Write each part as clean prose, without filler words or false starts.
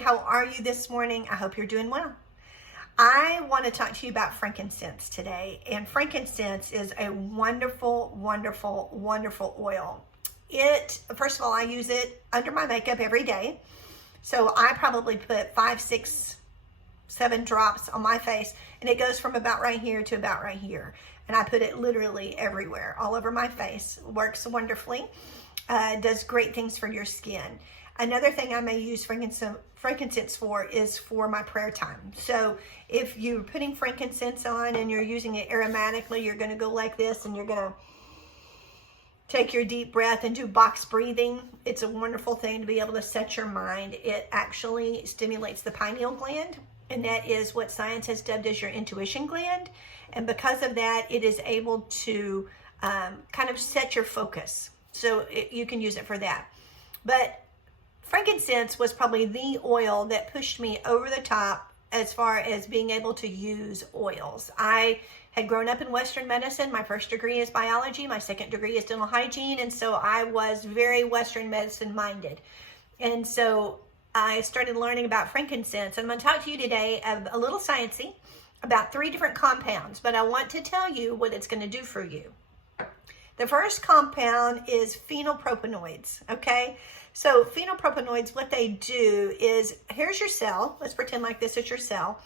how are you this morning? I hope you're doing well. I want to talk to you about frankincense today. And frankincense is a wonderful, wonderful, wonderful oil. First of all, I use it under my makeup every day. So I probably put 5, 6, 7 drops on my face, and it goes from about right here to about right here. And I put it literally everywhere, all over my face. Works wonderfully. Does great things for your skin. Another thing I may use frankincense for is for my prayer time. So if you're putting frankincense on and you're using it aromatically, you're going to go like this and you're going to take your deep breath and do box breathing. It's a wonderful thing to be able to set your mind. It actually stimulates the pineal gland, and that is what science has dubbed as your intuition gland. And because of that, it is able to kind of set your focus. So you can use it for that. But frankincense was probably the oil that pushed me over the top as far as being able to use oils. I had grown up in Western medicine. My first degree is biology. My second degree is dental hygiene. And so I was very Western medicine minded. And so I started learning about frankincense. And I'm going to talk to you today a little sciencey about 3 different compounds. But I want to tell you what it's going to do for you. The first compound is phenylpropanoids, okay? So phenylpropanoids, what they do is, here's your cell. Let's pretend like this is your cell.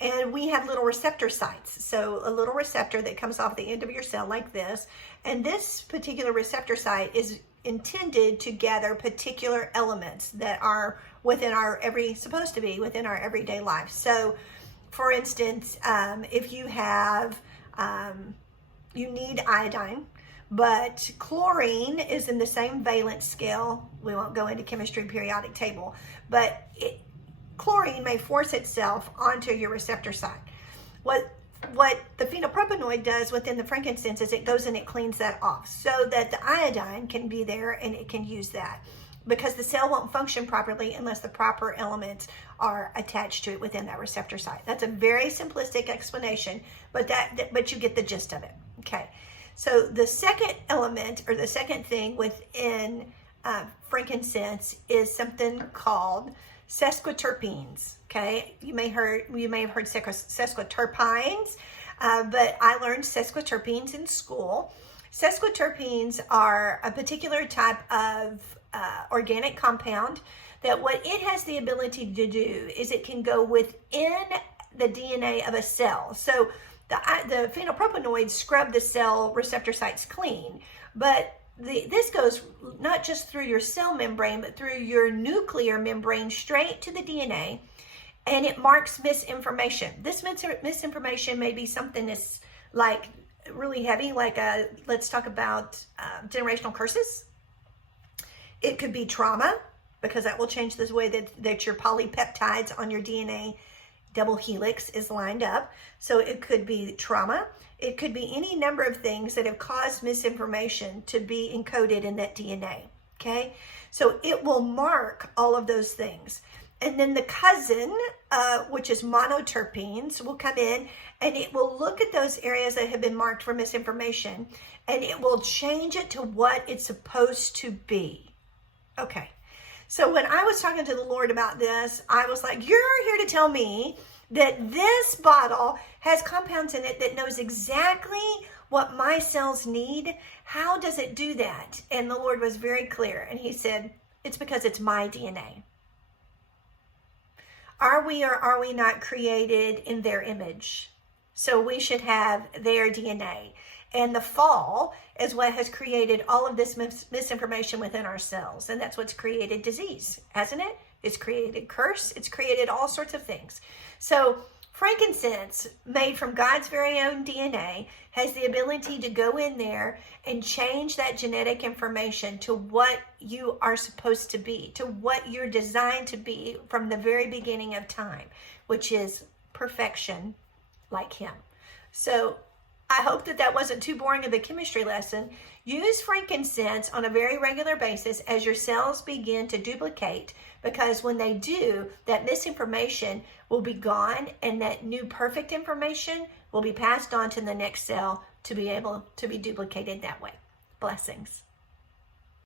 And we have little receptor sites. So a little receptor that comes off the end of your cell like this. And this particular receptor site is intended to gather particular elements that are within supposed to be within our everyday life. So for instance, if you have, you need iodine, but chlorine is in the same valence scale. We won't go into chemistry periodic table, but chlorine may force itself onto your receptor site. What the phenylpropanoid does within the frankincense is it goes and it cleans that off so that the iodine can be there and it can use that, because the cell won't function properly unless the proper elements are attached to it within that receptor site. That's a very simplistic explanation, but you get the gist of it. Okay. So the second element, or the second thing within frankincense, is something called sesquiterpenes. Okay, you may have heard sesquiterpines, but I learned sesquiterpenes in school. Sesquiterpenes are a particular type of organic compound that what it has the ability to do is it can go within the DNA of a cell. So the phenylpropanoids scrub the cell receptor sites clean, but this goes not just through your cell membrane, but through your nuclear membrane straight to the DNA, and it marks misinformation. This misinformation may be something that's like really heavy, like let's talk about generational curses. It could be trauma, because that will change the way that your polypeptides on your DNA double helix is lined up. So it could be trauma. It could be any number of things that have caused misinformation to be encoded in that DNA. Okay. So it will mark all of those things. And then the cousin, which is monoterpenes, will come in and it will look at those areas that have been marked for misinformation, and it will change it to what it's supposed to be. Okay. So when I was talking to the Lord about this, I was like, you're here to tell me that this bottle has compounds in it that knows exactly what my cells need. How does it do that? And the Lord was very clear. And he said, it's because it's my DNA. Are we or are we not created in their image? So we should have their DNA. And the fall is what has created all of this misinformation within our cells. And that's what's created disease, hasn't it? It's created curse. It's created all sorts of things. So frankincense, made from God's very own DNA, has the ability to go in there and change that genetic information to what you are supposed to be, to what you're designed to be from the very beginning of time, which is perfection like him. So I hope that wasn't too boring of a chemistry lesson. Use frankincense on a very regular basis as your cells begin to duplicate, because when they do, that misinformation will be gone and that new perfect information will be passed on to the next cell to be able to be duplicated that way. Blessings.